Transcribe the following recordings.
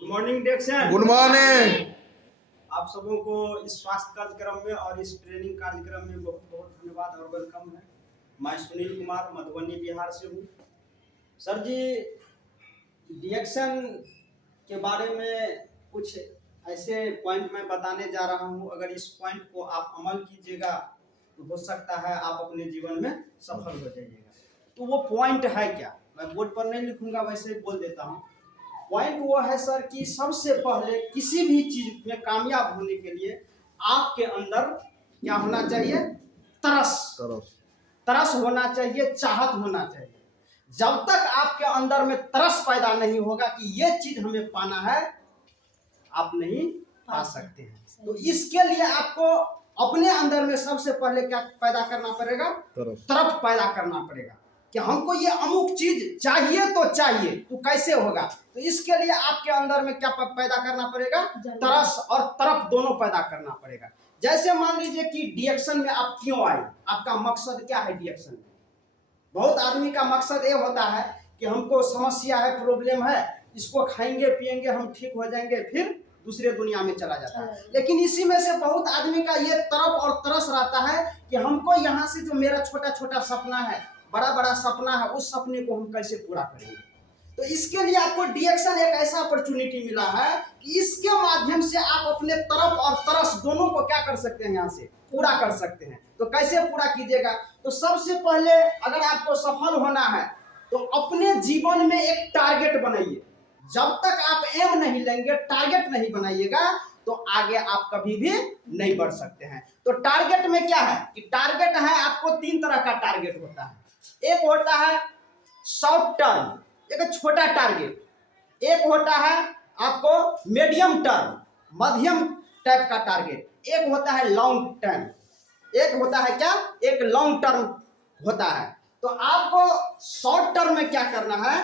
Good morning डिएक्शन। Good morning. आप सबों को इस स्वास्थ्य कार्यक्रम में और इस ट्रेनिंग कार्यक्रम में बहुत बहुत धन्यवाद और वेलकम है। मैं सुनील कुमार मधुबनी बिहार से हूँ। सर जी, डिएक्शन के बारे में कुछ ऐसे पॉइंट मैं बताने जा रहा हूँ। अगर इस पॉइंट को आप अमल कीजिएगा तो हो सकता है आप अपने जीवन में सफल हो जाइएगा। तो वो पॉइंट है क्या, मैं बोर्ड पर नहीं लिखूंगा, वैसे बोल देता हूँ। पॉइंट वो है सर कि सबसे पहले किसी भी चीज में कामयाब होने के लिए आपके अंदर क्या होना चाहिए? तरस होना चाहिए, चाहत होना चाहिए। जब तक आपके अंदर में तरस पैदा नहीं होगा कि ये चीज हमें पाना है, आप नहीं पा सकते हैं। तो इसके लिए आपको अपने अंदर में सबसे पहले क्या पैदा करना पड़ेगा? तरस पैदा करना पड़ेगा कि हमको ये अमुक चीज चाहिए तो चाहिए। तो कैसे होगा? तो इसके लिए आपके अंदर में क्या पैदा करना पड़ेगा? तरस और तरफ दोनों पैदा करना पड़ेगा। जैसे मान लीजिए कि डिएक्शन में आप क्यों आए, आपका मकसद क्या है डिएक्शन में? बहुत आदमी का मकसद ये होता है कि हमको समस्या है, प्रॉब्लम है, इसको खाएंगे पिएंगे हम ठीक हो जाएंगे, फिर दूसरे दुनिया में चला जाता है। लेकिन इसी में से बहुत आदमी का ये तरफ और तरस रहता है कि हमको यहाँ से जो मेरा छोटा छोटा सपना है, बड़ा बड़ा सपना है, उस सपने को हम कैसे पूरा करेंगे। तो इसके लिए आपको डिएक्शन एक ऐसा अपॉर्चुनिटी मिला है कि इसके माध्यम से आप अपने तरफ और तरस दोनों को क्या कर सकते हैं, यहाँ से पूरा कर सकते हैं। तो कैसे पूरा कीजिएगा? तो सबसे पहले अगर आपको सफल होना है तो अपने जीवन में एक टारगेट बनाइए। जब तक आप एम नहीं लेंगे, टारगेट नहीं बनाइएगा, तो आगे आप कभी भी नहीं बढ़ सकते हैं। तो टारगेट में क्या है कि टारगेट है, आपको 3 तरह का टारगेट होता है। एक होता है शॉर्ट टर्म, एक छोटा टारगेट। एक होता है आपको मीडियम टर्म, मध्यम टाइप का टारगेट। एक होता है लॉन्ग टर्म। एक होता है क्या? एक लॉन्ग टर्म होता है। तो आपको शॉर्ट टर्म में क्या करना है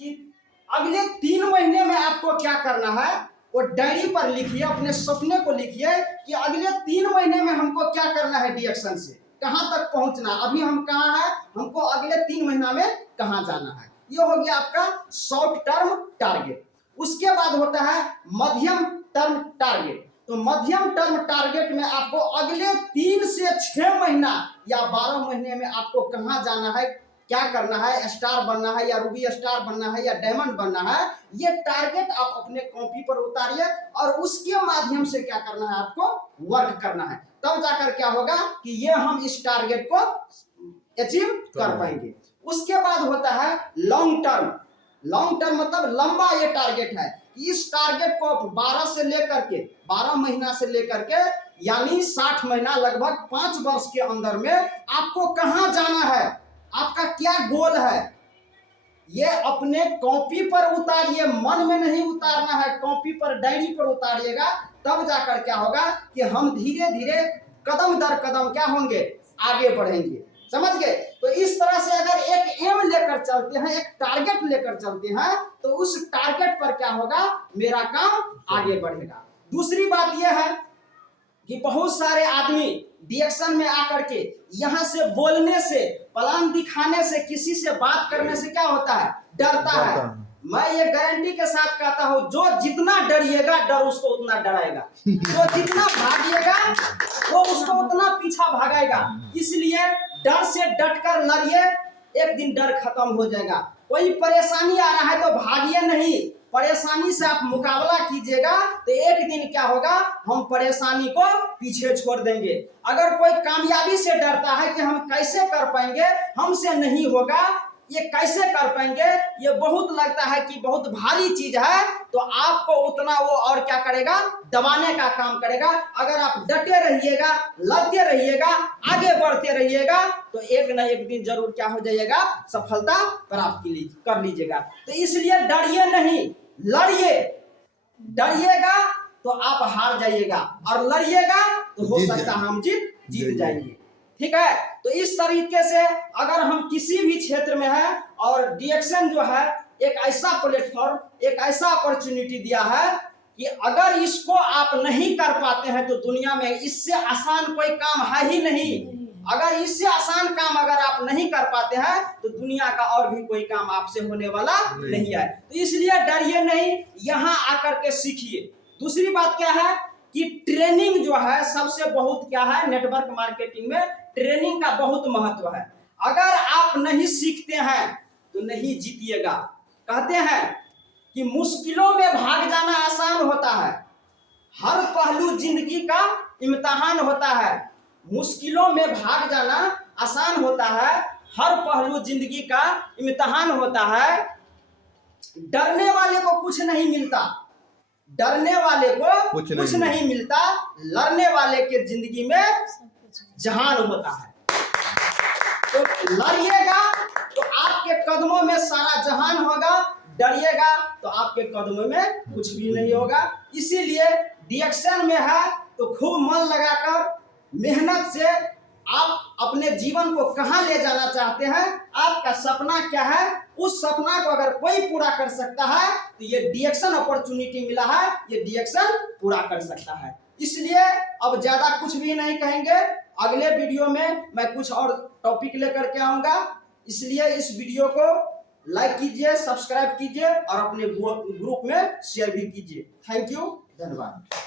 कि अगले 3 महीने में आपको क्या करना है, वो डायरी पर लिखिए, अपने सपने को लिखिए कि अगले 3 महीने में हमको क्या करना है, डिएक्शन से कहां तक पहुंचना। अभी हम कहां हैं, हमको अगले 3 महीना में कहां जाना है। ये हो गया आपका शॉर्ट टर्म टारगेट। उसके बाद होता है मध्यम टर्म टारगेट। तो मध्यम टर्म टारगेट में आपको अगले 3 से 6 महीना या 12 महीने में आपको कहां जाना है, क्या करना है, स्टार बनना है या रूबी स्टार बनना है या डायमंड बनना है। ये टारगेट आप अपने कॉपी पर उतारिए और उसके माध्यम से क्या करना है, आपको वर्क करना है। तब जाकर क्या होगा कि ये हम इस टारगेट को अचीव कर पाएंगे। उसके बाद होता है लॉन्ग टर्म। लॉन्ग टर्म मतलब लंबा ये टारगेट है कि इस टारगेट को 12 महीना से लेकर के यानी 60 महीना, लगभग 5 वर्ष के अंदर में आपको कहां जाना है, आपका क्या गोल है, ये अपने कॉपी पर उतारिए। मन में नहीं उतारना है, कॉपी पर डायरी पर उतारिएगा। तब जाकर क्या होगा कि हम धीरे धीरे कदम दर कदम क्या होंगे, आगे बढ़ेंगे। समझ गए? तो इस तरह से अगर एक एम लेकर चलते हैं, एक टारगेट लेकर चलते हैं, तो उस टारगेट पर क्या होगा, मेरा काम आगे बढ़ेगा। दूसरी बात यह है कि बहुत सारे आदमी डिएक्शन में आकर के यहाँ से बोलने से, प्लान दिखाने से, किसी से बात करने से क्या होता है, डरता है। मैं ये गारंटी के साथ कहता हूँ, जो जितना डरिएगा डर उसको उतना डराएगा, जो जितना भागिएगा वो उसको उतना पीछा भागेगा। इसलिए डर से डटकर लड़िए, एक दिन डर खत्म हो जाएगा। कोई परेशानी आ रहा है तो भागिए नहीं, परेशानी से आप मुकाबला कीजिएगा, तो एक दिन क्या होगा, हम परेशानी को पीछे छोड़ देंगे। अगर कोई कामयाबी से डरता है कि हम कैसे कर पाएंगे, हमसे नहीं होगा, ये कैसे कर पाएंगे, ये बहुत लगता है कि बहुत भारी चीज है, तो आपको उतना वो और क्या करेगा, दबाने का काम करेगा। अगर आप डटे रहिएगा, लड़ते रहिएगा, आगे बढ़ते रहिएगा, तो एक न एक दिन जरूर क्या हो जाइएगा, सफलता प्राप्त कर लीजिएगा। तो इसलिए डरिए नहीं, लड़िए। डरिएगा तो आप हार जाइएगा, और लड़िएगा तो हो सकता है हम जीत जाएंगे। ठीक है? तो इस तरीके से अगर हम किसी भी क्षेत्र में हैं, और डिएक्शन जो है एक ऐसा प्लेटफॉर्म, एक ऐसा अपॉर्चुनिटी दिया है कि अगर इसको आप नहीं कर पाते हैं तो दुनिया में इससे आसान कोई काम है ही नहीं। अगर इससे आसान काम अगर आप नहीं कर पाते हैं तो दुनिया का और भी कोई काम आपसे होने वाला नहीं है। तो इसलिए डरिए नहीं, यहाँ आकर के सीखिए। दूसरी बात क्या है कि ट्रेनिंग जो है सबसे बहुत क्या है, नेटवर्क मार्केटिंग में ट्रेनिंग का बहुत महत्व है। अगर आप नहीं सीखते हैं तो नहीं जीतिएगा। कहते हैं कि मुश्किलों में भाग जाना आसान होता है, हर पहलू जिंदगी का इम्तिहान होता है। मुश्किलों में भाग जाना आसान होता है, हर पहलू जिंदगी का इम्तिहान होता है। डरने वाले को कुछ नहीं मिलता, डरने वाले को कुछ नहीं मिलता, लड़ने वाले के जिंदगी में जहान होता है। तो लड़िएगा तो आपके कदमों में सारा जहान होगा, डरिएगा तो आपके कदमों में कुछ भी नहीं होगा। इसीलिए डिएक्शन में है तो खूब मन लगाकर मेहनत से आप अपने जीवन को कहां ले जाना चाहते हैं, आपका सपना क्या है, उस सपना को अगर कोई पूरा कर सकता है तो ये डिएक्शन अपॉर्चुनिटी मिला है, ये डिएक्शन पूरा कर सकता है। इसलिए अब ज्यादा कुछ भी नहीं कहेंगे, अगले वीडियो में मैं कुछ और टॉपिक लेकर के आऊंगा। इसलिए इस वीडियो को लाइक कीजिए, सब्सक्राइब कीजिए और अपने ग्रुप में शेयर भी कीजिए। थैंक यू, धन्यवाद।